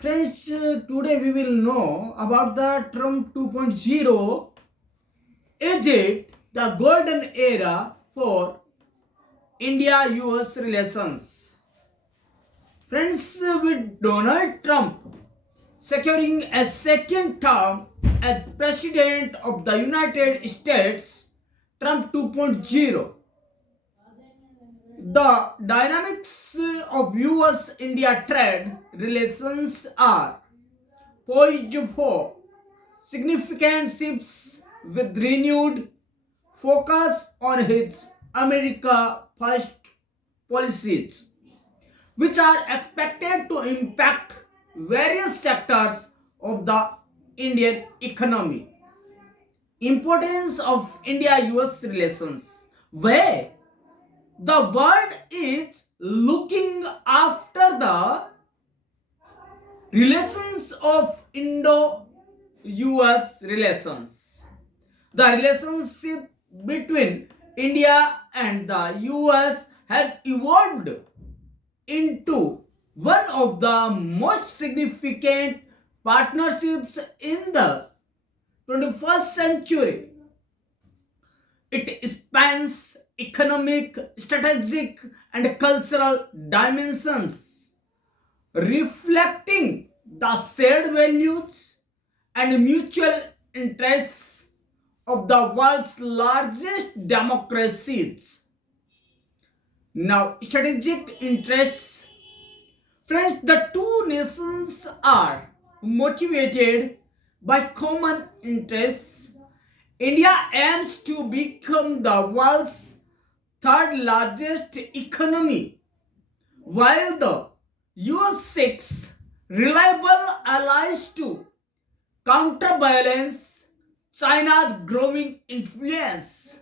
Friends, today we will know about the Trump 2.0. Is it the golden era for India-US relations? Friends, with Donald Trump securing a second term as President of the United States, Trump 2.0, the dynamics of US India trade relations are poised for significant shifts with renewed focus on his America First policies, which are expected to impact various sectors of the Indian economy. Importance of India-US relations, where the world is looking after the relations of Indo-US relations. The relationship between India and the US has evolved into one of the most significant partnerships in the 21st century. It spans economic, strategic, and cultural dimensions, reflecting the shared values and mutual interests of the world's largest democracies. Now, strategic interests. Friends, the two nations are motivated by common interests. India aims to become the world's third largest economy, while the US seeks reliable allies to counterbalance China's growing influence.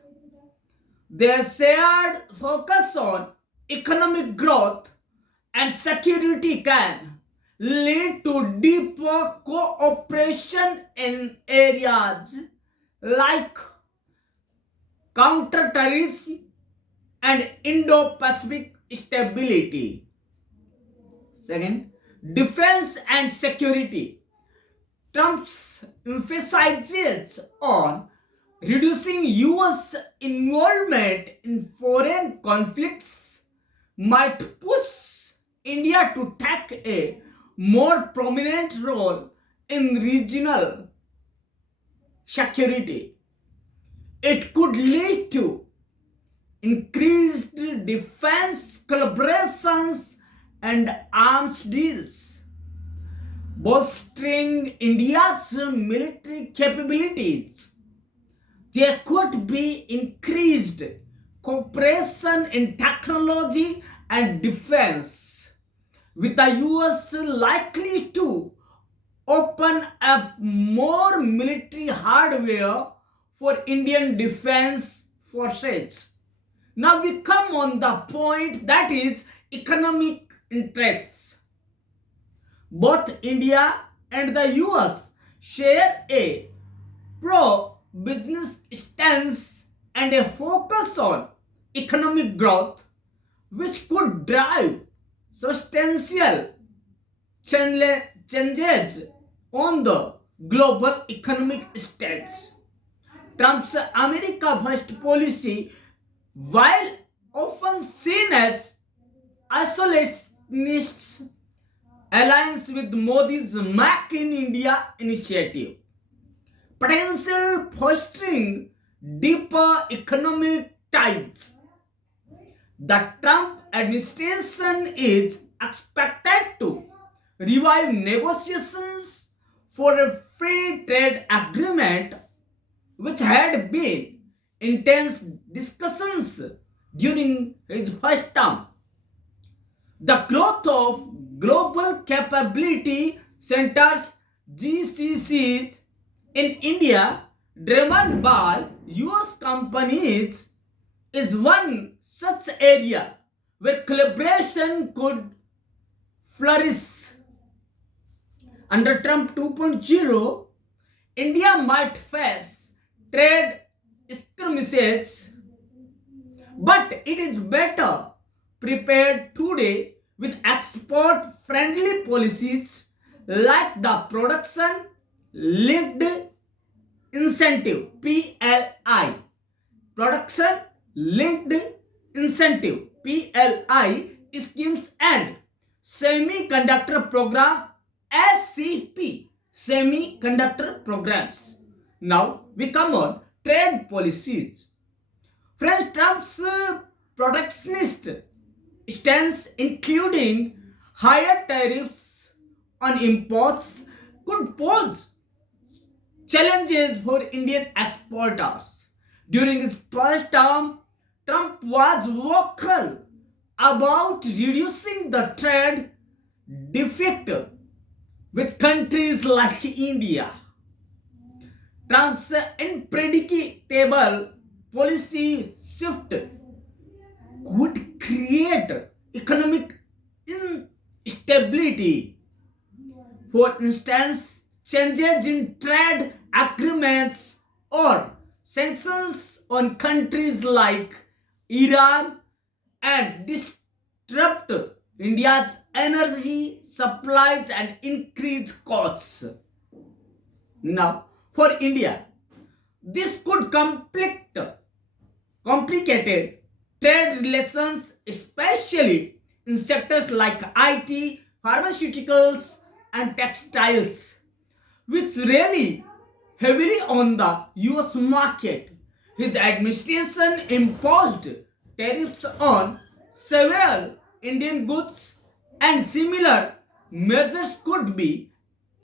Their shared focus on economic growth and security can lead to deeper cooperation in areas like counterterrorism and Indo-Pacific stability. Second, defense and security. Trump emphasizes on reducing US involvement in foreign conflicts might push India to take a more prominent role in regional security. It could lead to increased defense collaborations and arms deals, bolstering India's military capabilities. There could be increased cooperation in technology and defense, with the US likely to open up more military hardware for Indian defense forces. Now we come on the point, that is economic interests. Both India and the US share a pro business stance and a focus on economic growth, which could drive substantial changes on the global economic stage. Trump's America First policy, while often seen as isolationist, aligns with Modi's Make in India initiative, potential fostering deeper economic ties. The Trump administration is expected to revive negotiations for a free trade agreement, which had been intense discussions during his first term. The growth of global capability centers GCCs in India, driven by US companies, is one such area where collaboration could flourish. Under Trump 2.0, India might face trade skirmishes, but it is better prepared today with export friendly policies like the production linked incentive PLI, production linked incentive PLI schemes and semiconductor program SCP, semiconductor programs. Now we come on trade policies. French Trump's protectionist stance, including higher tariffs on imports, could pose challenges for Indian exporters. During his first term, Trump was vocal about reducing the trade deficit with countries like India. Trump's unpredictable policy shift could create economic instability. For instance, changes in trade agreements or sanctions on countries like Iran and disrupt India's energy supplies and increase costs. Now, for India, this could complicated trade relations, especially in sectors like IT, pharmaceuticals, and textiles, which rely heavily on the US market. His administration imposed tariffs on several Indian goods, and similar measures could be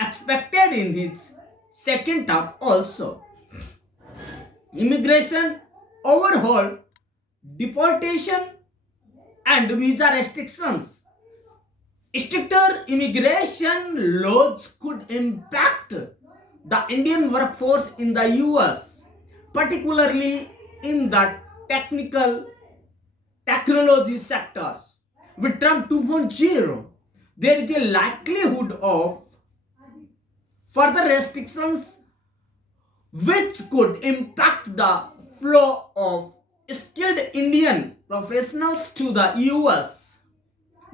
expected in his second term also. Immigration overhaul, deportation, and visa restrictions. Stricter immigration laws could impact the Indian workforce in the US, particularly in the technical technology sectors. With Trump 2.0, there is a likelihood of further restrictions which could impact the flow of skilled Indian professionals to the US.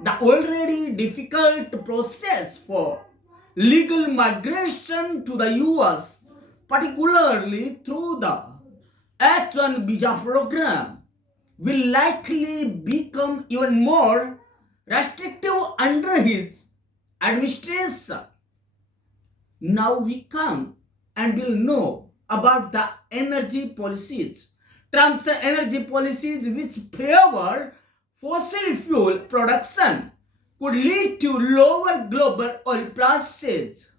The already difficult process for legal migration to the US, particularly through the H1 visa program, will likely become even more restrictive under his administration. Now we come and will know about the energy policies. Trump's energy policies, which favor fossil fuel production, could lead to lower global oil prices.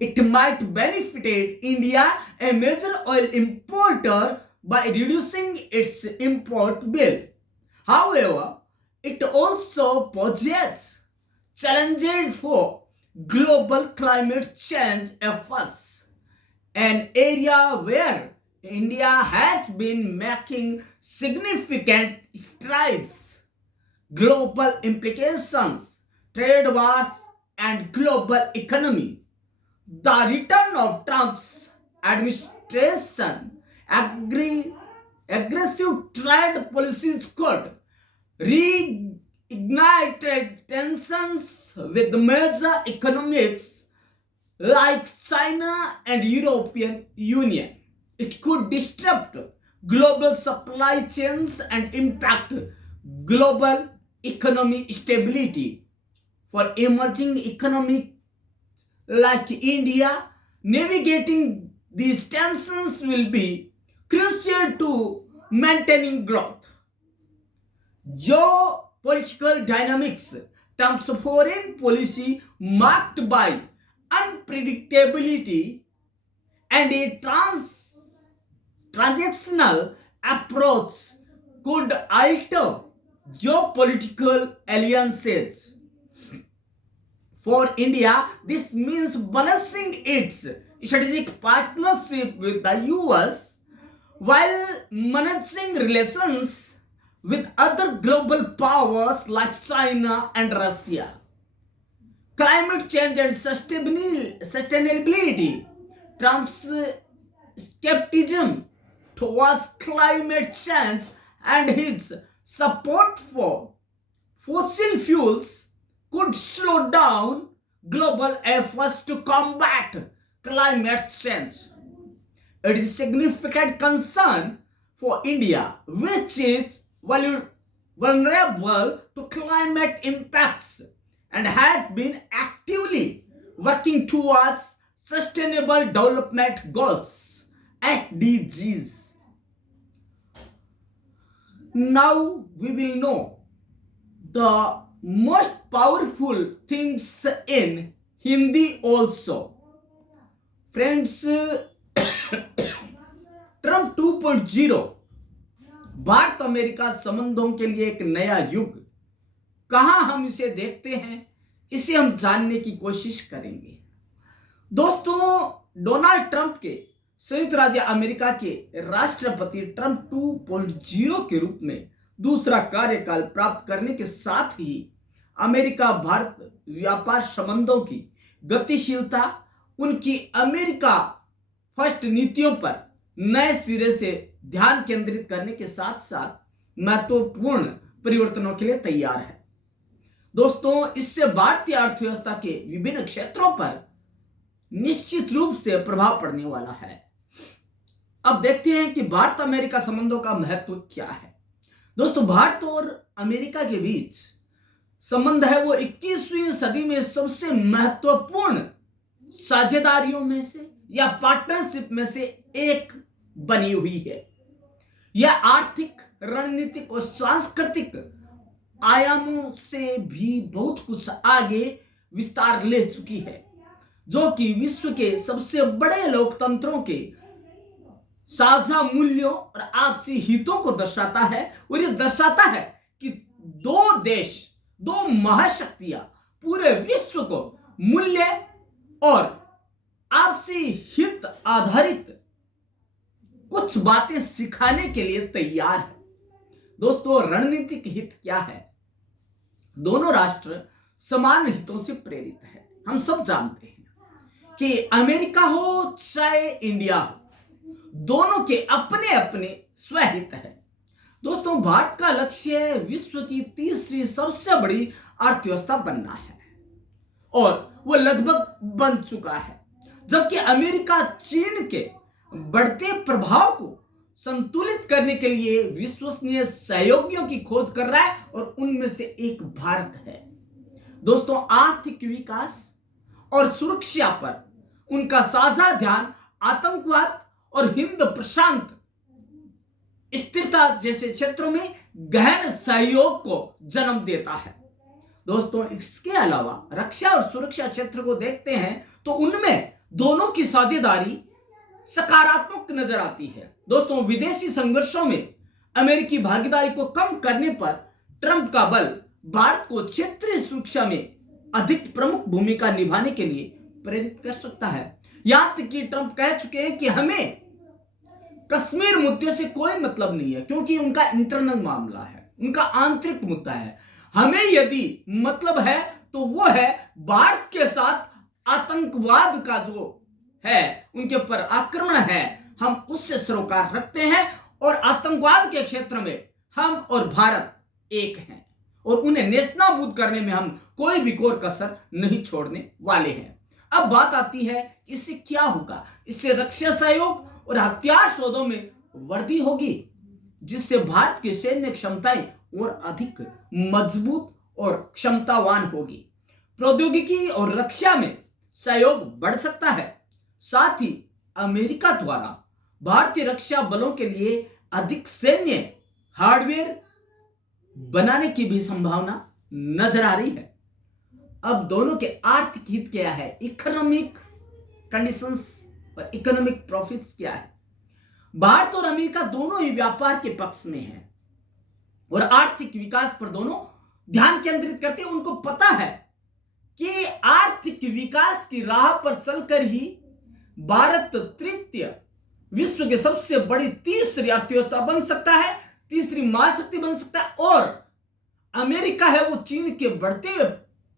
It might benefit India, a major oil importer, by reducing its import bill. However, it also poses challenges for global climate change efforts, an area where India has been making significant strides. Global implications, trade wars, and global economy. The return of Trump's administration aggressive trade policies could reignited tensions with major economies like China and European Union. It could disrupt global supply chains and impact global economic stability. For emerging economies like India, navigating these tensions will be crucial to maintaining growth. Geopolitical dynamics. Trump's foreign policy marked by unpredictability and a transactional approach could alter geopolitical alliances. For India, this means balancing its strategic partnership with the US while managing relations with other global powers like China and Russia. Climate change and sustainability. Trump's skepticism towards climate change and his support for fossil fuels could slow down global efforts to combat climate change. It is a significant concern for India, which is vulnerable to climate impacts and has been actively working towards Sustainable Development Goals (SDGs). Now we will know the most powerful things in Hindi also. Friends, Trump 2.0 Bharat America संबंधों के लिए एक नया युग, कहां हम इसे देखते हैं, इसे हम जानने की कोशिश करेंगे। दोस्तों, डोनाल्ड ट्रंप के संयुक्त राज्य अमेरिका के राष्ट्रपति ट्रंप 2.0 के रूप में दूसरा कार्यकाल प्राप्त करने के साथ ही अमेरिका भारत व्यापार संबंधों की गतिशीलता, उनकी अमेरिका फर्स्ट नीतियों पर नए सिरे से ध्यान केंद्रित करने के साथ साथ महत्वपूर्ण परिवर्तनों के लिए तैयार है। दोस्तों, इससे भारतीय अर्थव्यवस्था के विभिन्न क्षेत्रों पर निश्चित रूप से प्रभाव पड़ने वाला है। अब देखते हैं कि भारत अमेरिका संबंधों का महत्व क्या है। दोस्तों, भारत और अमेरिका के बीच संबंध है वो 21वीं सदी में सबसे महत्वपूर्ण साझेदारियों में से या पार्टनरशिप में से एक बनी हुई है। यह आर्थिक, रणनीतिक और सांस्कृतिक आयामों से भी बहुत कुछ आगे विस्तार ले चुकी है, जो कि विश्व के सबसे बड़े लोकतंत्रों के साझा मूल्यों और आपसी हितों को दर्शाता है। और यह दर्शाता है कि दो देश, दो महाशक्तियां पूरे विश्व को मूल्य और आपसी हित आधारित कुछ बातें सिखाने के लिए तैयार है। दोस्तों, रणनीतिक हित क्या है? दोनों राष्ट्र समान हितों से प्रेरित है। हम सब जानते हैं कि अमेरिका हो चाहे इंडिया हो, दोनों के अपने अपने स्वहित है। दोस्तों, भारत का लक्ष्य विश्व की तीसरी सबसे बड़ी अर्थव्यवस्था बनना है और वो लगभग बन चुका है, जबकि अमेरिका चीन के बढ़ते प्रभाव को संतुलित करने के लिए विश्वसनीय सहयोगियों की खोज कर रहा है और उनमें से एक भारत है। दोस्तों, आर्थिक विकास और सुरक्षा पर उनका साझा ध्यान आतंकवाद और हिंद प्रशांत स्थिरता जैसे क्षेत्रों में गहन सहयोग को जन्म देता है। दोस्तों, इसके अलावा रक्षा और सुरक्षा क्षेत्र को देखते हैं तो उनमें दोनों की साझेदारी सकारात्मक नजर आती है। दोस्तों, विदेशी संघर्षों में अमेरिकी भागीदारी को कम करने पर ट्रंप का बल भारत को क्षेत्रीय सुरक्षा में अधिक प्रमुख भूमिका निभाने के लिए प्रेरित कर सकता है। यहां तक कि ट्रंप कह चुके हैं कि हमें कश्मीर मुद्दे से कोई मतलब नहीं है, क्योंकि उनका इंटरनल मामला है, उनका आंतरिक मुद्दा है। हमें यदि मतलब है तो वो है भारत के साथ आतंकवाद का जो है, उनके ऊपर आक्रमण है, हम उससे सरोकार रखते हैं और आतंकवाद के क्षेत्र में हम और भारत एक हैं और उन्हें नेस्तनाबूद करने में हम कोई भी कोर कसर नहीं छोड़ने वाले हैं। अब बात आती है, इससे क्या होगा? इससे रक्षा सहयोग और हथियार सौदों में वृद्धि होगी, जिससे भारत की सैन्य क्षमताएं और अधिक मजबूत और क्षमतावान होगी। प्रौद्योगिकी और रक्षा में सहयोग बढ़ सकता है। साथ ही अमेरिका द्वारा भारतीय रक्षा बलों के लिए अधिक सैन्य हार्डवेयर बनाने की भी संभावना नजर आ रही है। अब दोनों के आर्थिक हित क्या है, इकोनॉमिक कंडीशंस और इकोनॉमिक प्रॉफिट्स क्या है? भारत और अमेरिका दोनों ही व्यापार के पक्ष में हैं और आर्थिक विकास पर दोनों ध्यान केंद्रित करते हैं। उनको पता है कि आर्थिक विकास की राह पर चलकर ही भारत तृतीय विश्व के सबसे बड़ी तीसरी अर्थव्यवस्था बन सकता है, तीसरी महाशक्ति बन सकता है, और अमेरिका है वो चीन के बढ़ते हुए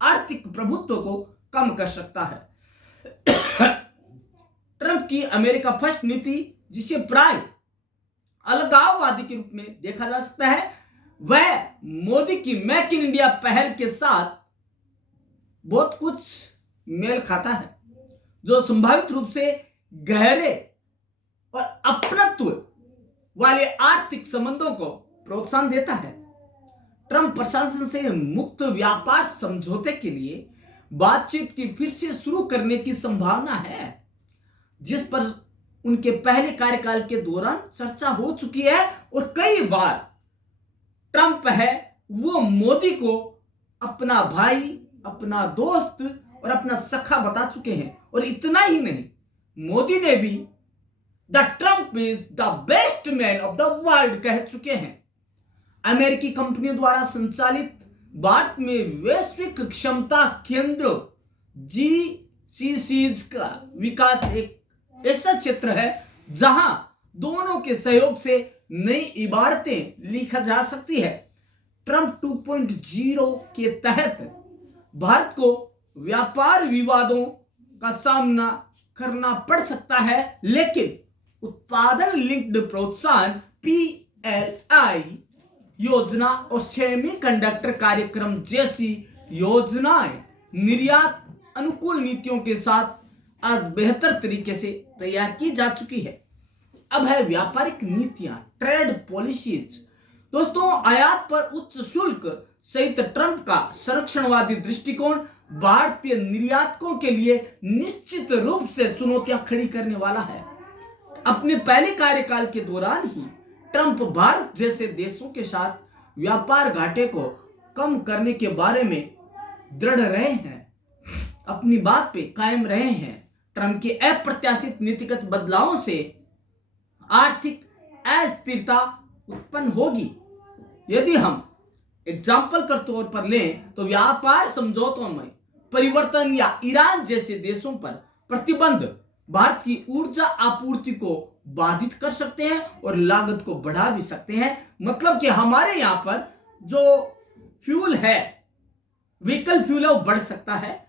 आर्थिक प्रभुत्व को कम कर सकता है। ट्रंप की अमेरिका फर्स्ट नीति, जिसे प्राय अलगाववादी के रूप में देखा जा सकता है, वह मोदी की मेक इन इंडिया पहल के साथ बहुत कुछ मेल खाता है, जो संभावित रूप से गहरे और अपनत्व वाले आर्थिक संबंधों को प्रोत्साहन देता है। ट्रंप प्रशासन से मुक्त व्यापार समझौते के लिए बातचीत की फिर से शुरू करने की संभावना है, जिस पर उनके पहले कार्यकाल के दौरान चर्चा हो चुकी है और कई बार ट्रंप है वो मोदी को अपना भाई, अपना दोस्त और अपना सखा बता चुके हैं। और इतना ही नहीं, मोदी ने भी the Trump is the best man of the world कह चुके हैं। अमेरिकी कंपनियों द्वारा संचालित भारत में वैश्विक क्षमता केंद्र जीसीसीज का विकास एक ऐसा क्षेत्र है जहां दोनों के सहयोग से नई इबारतें लिखा जा सकती है। ट्रंप 2.0 के तहत भारत को व्यापार विवादों का सामना करना पड़ सकता है, लेकिन उत्पादन लिंक्ड प्रोत्साहन PLI योजना और सेमीकंडक्टर कार्यक्रम जैसी योजनाएं निर्यात अनुकूल नीतियों के साथ आज बेहतर तरीके से तैयार की जा चुकी है। अब है व्यापारिक नीतियां, ट्रेड पॉलिसीज। दोस्तों, आयात पर उच्च शुल्क सहित ट्रंप का संरक्षणवादी दृष्टिकोण भारतीय निर्यातकों के लिए निश्चित रूप से चुनौतियां खड़ी करने वाला है। अपने पहले कार्यकाल के दौरान ही ट्रंप भारत जैसे देशों के साथ व्यापार घाटे को कम करने के बारे में दृढ़ रहे हैं, अपनी बात पे कायम रहे हैं। ट्रंप के अप्रत्याशित नीतिगत बदलावों से आर्थिक अस्थिरता उत्पन्न होगी। यदि हम एग्जाम्पल के तौर पर लें तो व्यापार समझौतों में परिवर्तन या ईरान जैसे देशों पर प्रतिबंध भारत की ऊर्जा आपूर्ति को बाधित कर सकते हैं और लागत को बढ़ा भी सकते हैं। मतलब कि हमारे यहां पर जो फ्यूल है, व्हीकल फ्यूल है, वो बढ़ सकता है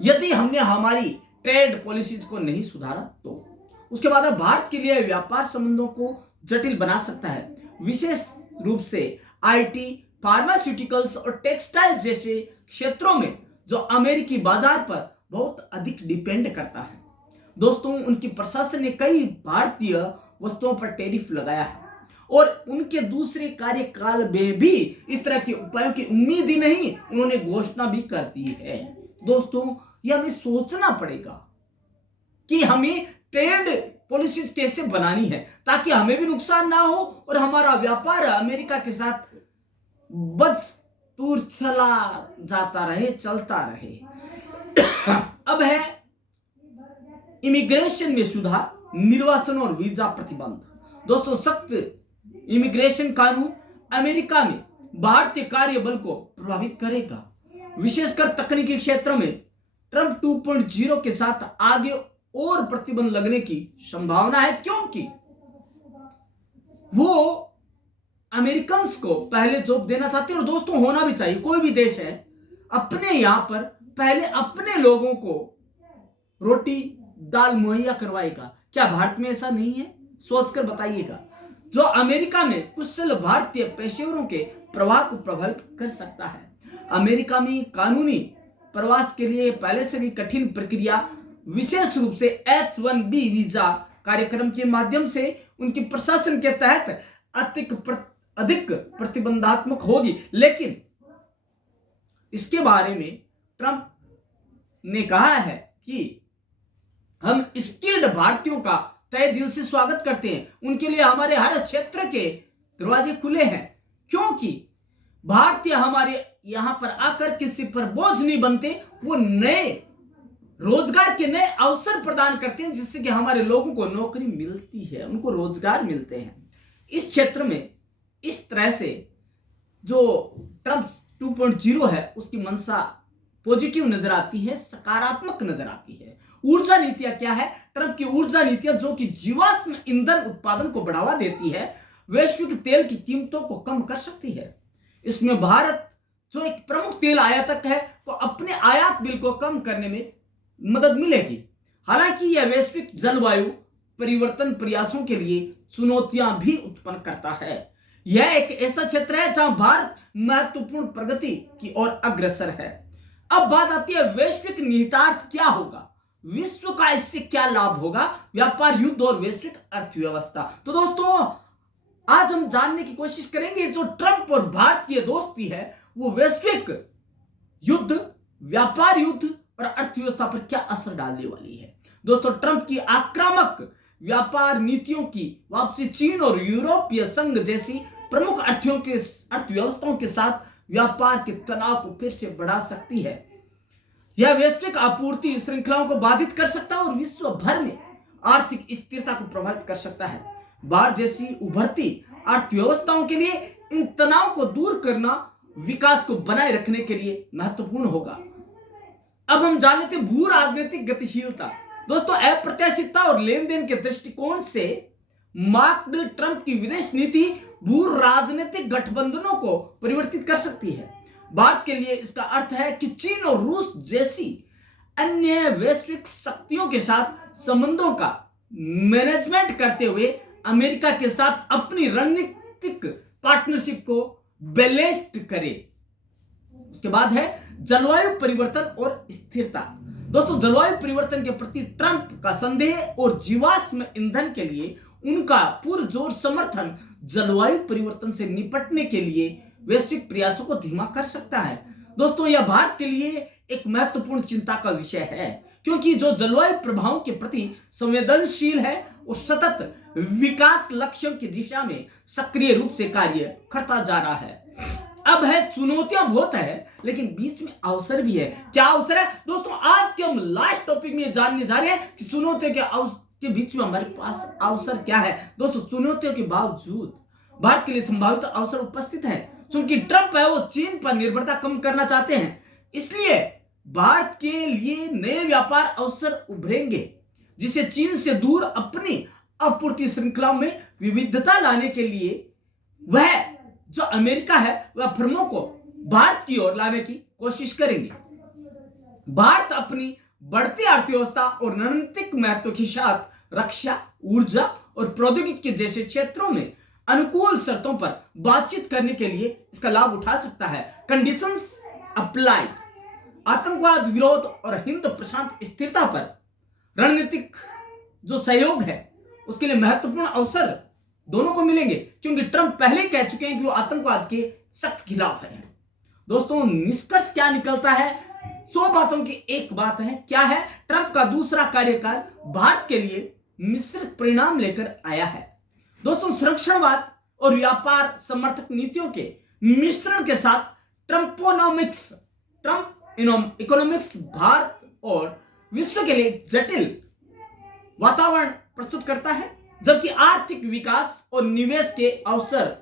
यदि हमने हमारी ट्रेड पॉलिसीज को नहीं सुधारा तो। उसके बाद भारत के लिए व्यापार संबंधों को जटिल बना सकता है, विशेष रूप से आईटी, फार्मास्यूटिकल्स और टेक्सटाइल जैसे क्षेत्रों में जो अमेरिकी बाजार पर बहुत अधिक डिपेंड करता है। दोस्तों, उनकी प्रशासन ने कई भारतीय वस्तुओं पर टैरिफ लगाया है और उनके दूसरे कार्यकाल में भी इस तरह के उपायों की उम्मीद ही नहीं, उन्होंने घोषणा भी कर दी है। दोस्तों, यह हमें सोचना पड़ेगा कि हमें ट्रेड पॉलिसीज कैसे बनानी है ताकि हमें भी नुकसान ना हो और हमारा व्यापार अमेरिका के साथ बदस्तूर चला जाता रहे, चलता रहे। अब है इमिग्रेशन में सुधार, निर्वासन और वीजा प्रतिबंध। दोस्तों, सख्त इमिग्रेशन कानून अमेरिका में भारतीय कार्यबल को प्रभावित करेगा, विशेषकर तकनीकी क्षेत्र में। ट्रंप 2.0 के साथ आगे और प्रतिबंध लगने की संभावना है, क्योंकि वो अमेरिकन को पहले जॉब देना चाहते हैं। और दोस्तों, होना भी चाहिए, कोई भी देश है अपने यहां पर पहले अपने लोगों को रोटी दाल मुहैया करवाएगा। क्या भारत में ऐसा नहीं है? सोचकर बताइएगा। जो अमेरिका में कुशल भारतीय पेशेवरों के प्रवाह को प्रभावित कर सकता है। अमेरिका में कानूनी प्रवास के लिए पहले से भी कठिन प्रक्रिया, विशेष रूप से H-1B वीजा कार्यक्रम के माध्यम से उनके प्रशासन के तहत अधिक प्रतिबंधात्मक होगी। लेकिन इसके बारे में ट्रंप ने कहा है कि हम स्किल्ड भारतीयों का तहे दिल से स्वागत करते हैं, उनके लिए हमारे हर क्षेत्र के दरवाजे खुले हैं, क्योंकि भारतीय हमारे यहां पर आकर किसी पर बोझ नहीं बनते, वो नए रोजगार के नए अवसर प्रदान करते हैं, जिससे कि हमारे लोगों को नौकरी मिलती है, उनको रोजगार मिलते हैं। इस क्षेत्र में इस तरह से जो ट्रंप 2.0 है उसकी मंशा पॉजिटिव नजर आती है, सकारात्मक नजर आती है। ऊर्जा नीतियां क्या है? ट्रंप की ऊर्जा नीतियां जो कि जीवाश्म ईंधन उत्पादन को बढ़ावा देती है, वैश्विक तेल की कीमतों को कम कर सकती है। इसमें भारत जो एक प्रमुख तेल आयातक है तो अपने आयात बिल को कम करने में मदद मिलेगी। हालांकि यह वैश्विक जलवायु परिवर्तन प्रयासों के लिए चुनौतियां भी उत्पन्न करता है। यह एक ऐसा क्षेत्र है जहां भारत महत्वपूर्ण प्रगति की ओर अग्रसर है। अब बात आती है वैश्विक निहितार्थ क्या होगा, विश्व का इससे क्या लाभ होगा, व्यापार युद्ध और वैश्विक अर्थव्यवस्था। तो दोस्तों आज हम जानने की कोशिश करेंगे जो ट्रंप और भारत की दोस्ती है वो वैश्विक युद्ध, व्यापार युद्ध और अर्थव्यवस्था पर क्या असर डालने वाली है। दोस्तों ट्रंप की आक्रामक व्यापार नीतियों की वापसी चीन और यूरोपीय संघ जैसी प्रमुख अर्थव्यवस्थाओं के साथ व्यापार के तनाव को फिर से बढ़ा सकती है। यह वैश्विक आपूर्ति श्रृंखलाओं को बाधित कर सकता है और विश्व भर में आर्थिक स्थिरता को प्रभावित कर सकता है। भारत जैसी उभरती अर्थव्यवस्थाओं के लिए इन तनाव को दूर करना विकास को बनाए रखने के लिए महत्वपूर्ण होगा। अब हम जान लेते हैं भू राजनीतिक गतिशीलता। दोस्तों अप्रत्याशितता और लेन देन के दृष्टिकोण से मार्क्ड ट्रंप की विदेश नीति भू राजनीतिक गठबंधनों को परिवर्तित कर सकती है। भारत के लिए इसका अर्थ है कि चीन और रूस जैसी अन्य वैश्विक शक्तियों के साथ संबंधों का मैनेजमेंट करते हुए अमेरिका के साथ अपनी रणनीतिक पार्टनरशिप को बैलेंस्ड करे। उसके बाद है जलवायु परिवर्तन और स्थिरता। दोस्तों जलवायु परिवर्तन के प्रति ट्रंप का संदेह और जीवाश्म ईंधन के लिए उनका पुरजोर समर्थन जलवायु परिवर्तन से निपटने के लिए वैश्विक प्रयासों को धीमा कर सकता है। दोस्तों यह भारत के लिए एक महत्वपूर्ण चिंता का विषय है क्योंकि जो जलवायु प्रभावों के प्रति संवेदनशील है और सतत विकास लक्ष्यों की दिशा में सक्रिय रूप से कार्य करता जा रहा है। अब है चुनौतियां बहुत है लेकिन बीच में अवसर भी है। क्या अवसर है दोस्तों, आज के हम लास्ट टॉपिक में जानने जा रहे हैं कि चुनौतियों के बीच में हमारे पास अवसर क्या है। दोस्तों चुनौतियों के बावजूद भारत के लिए संभावित अवसर उपस्थित है क्योंकि ट्रंप है वो चीन पर निर्भरता कम करना चाहते हैं, इसलिए भारत के लिए नए व्यापार अवसर उभरेंगे जिसे चीन से दूर अपनी आपूर्ति श्रृंखला में विविधता लाने के लिए वह जो अमेरिका है वह फर्मों को भारत की ओर लाने की कोशिश करेंगे। भारत अपनी बढ़ती अर्थव्यवस्था और रणनीतिक महत्व के साथ रक्षा, ऊर्जा और प्रौद्योगिकी जैसे क्षेत्रों में अनुकूल शर्तों पर बातचीत करने के लिए इसका लाभ उठा सकता है। कंडीशंस अप्लाई, आतंकवाद विरोध और हिंद प्रशांत स्थिरता पर रणनीतिक जो सहयोग है उसके लिए महत्वपूर्ण अवसर दोनों को मिलेंगे क्योंकि ट्रंप पहले कह चुके हैं कि वो आतंकवाद के सख्त खिलाफ है। दोस्तों निष्कर्ष क्या निकलता है, 100 बातों की एक बात है, क्या है, ट्रंप का दूसरा कार्यकाल भारत के लिए मिश्रित परिणाम लेकर आया है। दोस्तों संरक्षणवाद और व्यापार समर्थक नीतियों के मिश्रण के साथ ट्रंप इकोनॉमिक्स भारत और विश्व के लिए जटिल वातावरण प्रस्तुत करता है, जबकि आर्थिक विकास और निवेश के अवसर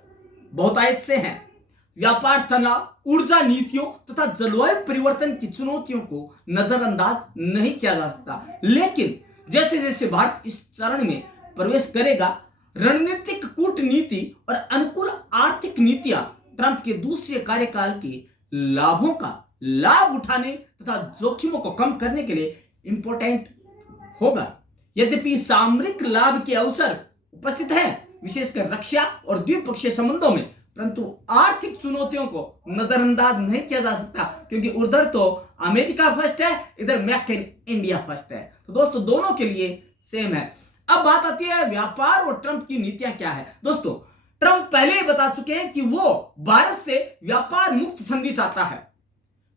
बहुतायत से हैं। व्यापार तनाव, ऊर्जा नीतियों तथा जलवायु परिवर्तन की चुनौतियों को नजरअंदाज नहीं किया जा सकता, लेकिन जैसे जैसे भारत इस चरण में प्रवेश करेगा रणनीतिक कूटनीति और अनुकूल आर्थिक नीतियां ट्रंप के दूसरे कार्यकाल के लाभों का लाभ उठाने तथा जोखिमों को कम करने के लिए इंपॉर्टेंट होगा। यद्यपि सामरिक लाभ के अवसर उपस्थित हैं विशेषकर रक्षा और द्विपक्षीय संबंधों में, परंतु आर्थिक चुनौतियों को नजरअंदाज नहीं किया जा सकता क्योंकि उधर तो अमेरिका फर्स्ट है, इधर मेक इन इंडिया फर्स्ट है। तो दोस्तों दोनों के लिए सेम है। अब बात आती है व्यापार और ट्रंप की नीतियां क्या है। दोस्तों ट्रंप पहले ही बता चुके हैं कि वो भारत से व्यापार मुक्त संधि चाहता है,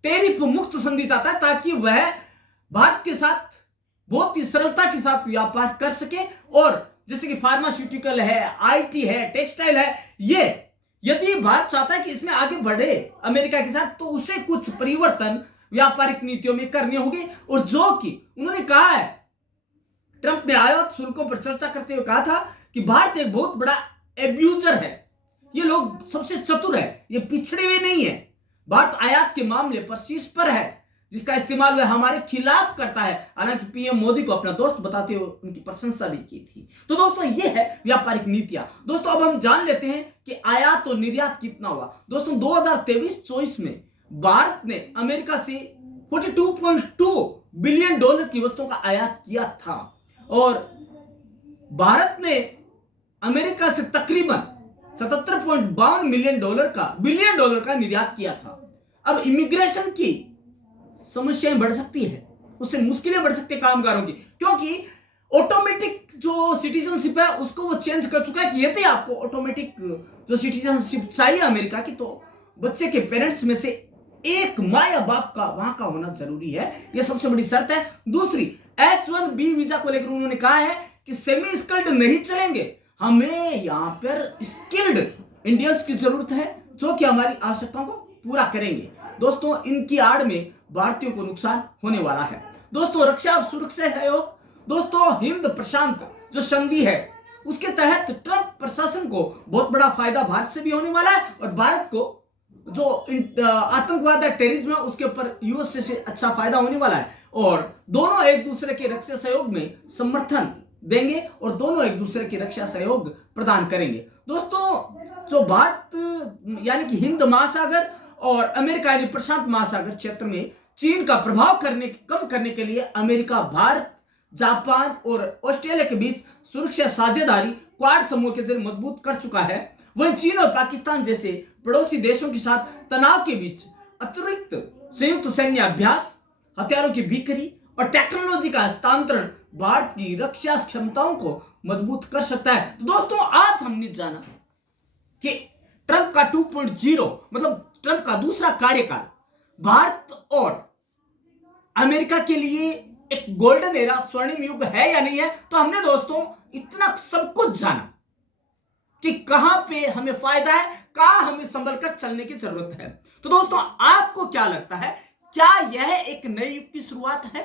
टैरिफ मुक्त संधि चाहता है ताकि वह भारत के साथ बहुत ही सरलता के साथ व्यापार कर सके। और जैसे कि फार्मास्यूटिकल है, आईटी है, टेक्सटाइल है, ये यदि भारत चाहता है कि इसमें आगे बढ़े अमेरिका के साथ तो उसे कुछ परिवर्तन व्यापारिक नीतियों में करने होंगे। और जो कि उन्होंने कहा है, ट्रंप ने आयात शुल्कों पर चर्चा करते हुए कहा था कि भारत एक बहुत बड़ा एब्यूजर है, ये लोग सबसे चतुर है, ये पिछड़े हुए नहीं है। भारत आयात के मामले पर शीर्ष पर है जिसका इस्तेमाल वह हमारे खिलाफ करता है। हालांकि पीएम मोदी को अपना दोस्त बताते हुए उनकी प्रशंसा भी की थी। तो दोस्तों ये है व्यापारिक नीतियां। दोस्तों अब हम जान लेते हैं कि आयात और निर्यात कितना हुआ। दोस्तों 2023-24 में भारत ने अमेरिका से 42.2 बिलियन डॉलर की वस्तुओं का आयात किया था और भारत ने अमेरिका से तकरीबन 77.52 बिलियन डॉलर का निर्यात किया था। अब इमिग्रेशन की समस्याएं बढ़ सकती है, उससे मुश्किलें बढ़ सकती है कामगारों की, क्योंकि ऑटोमेटिक जो सिटीजनशिप है उसको वो चेंज कर चुका है कि यदि आपको ऑटोमेटिक जो सिटीजनशिप चाहिए अमेरिका की, तो बच्चे के पेरेंट्स में से एक माँ या बाप का वहां का होना जरूरी है। यह सबसे बड़ी शर्त है। दूसरी, H1B वीजा को लेकर उन्होंने कहा है कि सेमी स्किल्ड नहीं चलेंगे, हमें यहां पर स्किल्ड इंडियंस की जरूरत है जो कि हमारी आवश्यकताओं को पूरा करेंगे। दोस्तों, इनकी आड़ में भारतीयों को नुकसान होने वाला है। दोस्तों, रक्षा और सुरक्षा सहयोग, दोस्तों हिंद प्रशांत जो संधि है उसके तहत ट्रंप प्रशासन को बहुत बड़ा फायदा भारत से भी होने वाला है, और भारत को जो आतंकवाद है, टेररिज्म है, उसके ऊपर यूएस से अच्छा फायदा होने वाला है, और दोनों एक दूसरे के रक्षा सहयोग में समर्थन देंगे और दोनों एक दूसरे की रक्षा सहयोग प्रदान करेंगे। दोस्तों, जो भारत यानी कि हिंद महासागर और अमेरिका यानी प्रशांत महासागर क्षेत्र में चीन का प्रभाव कम करने के लिए अमेरिका, भारत, जापान और ऑस्ट्रेलिया के बीच सुरक्षा साझेदारी क्वाड समूह के जरिए मजबूत कर चुका है। वहीं चीन और पाकिस्तान जैसे पड़ोसी देशों के साथ तनाव के बीच अतिरिक्त संयुक्त सैन्य अभ्यास, हथियारों की बिक्री और टेक्नोलॉजी का हस्तांतरण भारत की रक्षा क्षमताओं को मजबूत कर सकता है। तो दोस्तों, आज हमने जाना कि ट्रंप का 2.0 मतलब ट्रंप का दूसरा कार्यकाल भारत और अमेरिका के लिए एक गोल्डन एरा, स्वर्णिम युग है या नहीं है। तो हमने दोस्तों इतना सब कुछ जाना कि कहां पे हमें फायदा है, कहां हमें संभल कर चलने की जरूरत है। तो दोस्तों, आपको क्या लगता है, क्या यह एक नए युग की शुरुआत है?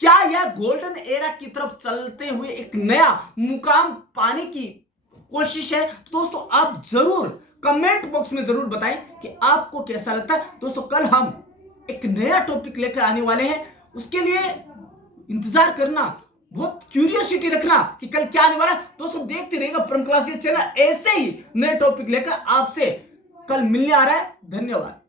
क्या यह गोल्डन एरा की तरफ चलते हुए एक नया मुकाम पाने की कोशिश है? तो दोस्तों, आप जरूर कमेंट बॉक्स में जरूर बताएं कि आपको कैसा लगता है। दोस्तों, कल हम एक नया टॉपिक लेकर आने वाले हैं, उसके लिए इंतजार करना, बहुत क्यूरियोसिटी रखना कि कल क्या आने वाला है। दोस्तों, देखते रहिएगा परम क्लासेस चैनल, ऐसे ही नए टॉपिक लेकर आपसे कल मिलने आ रहा है। धन्यवाद।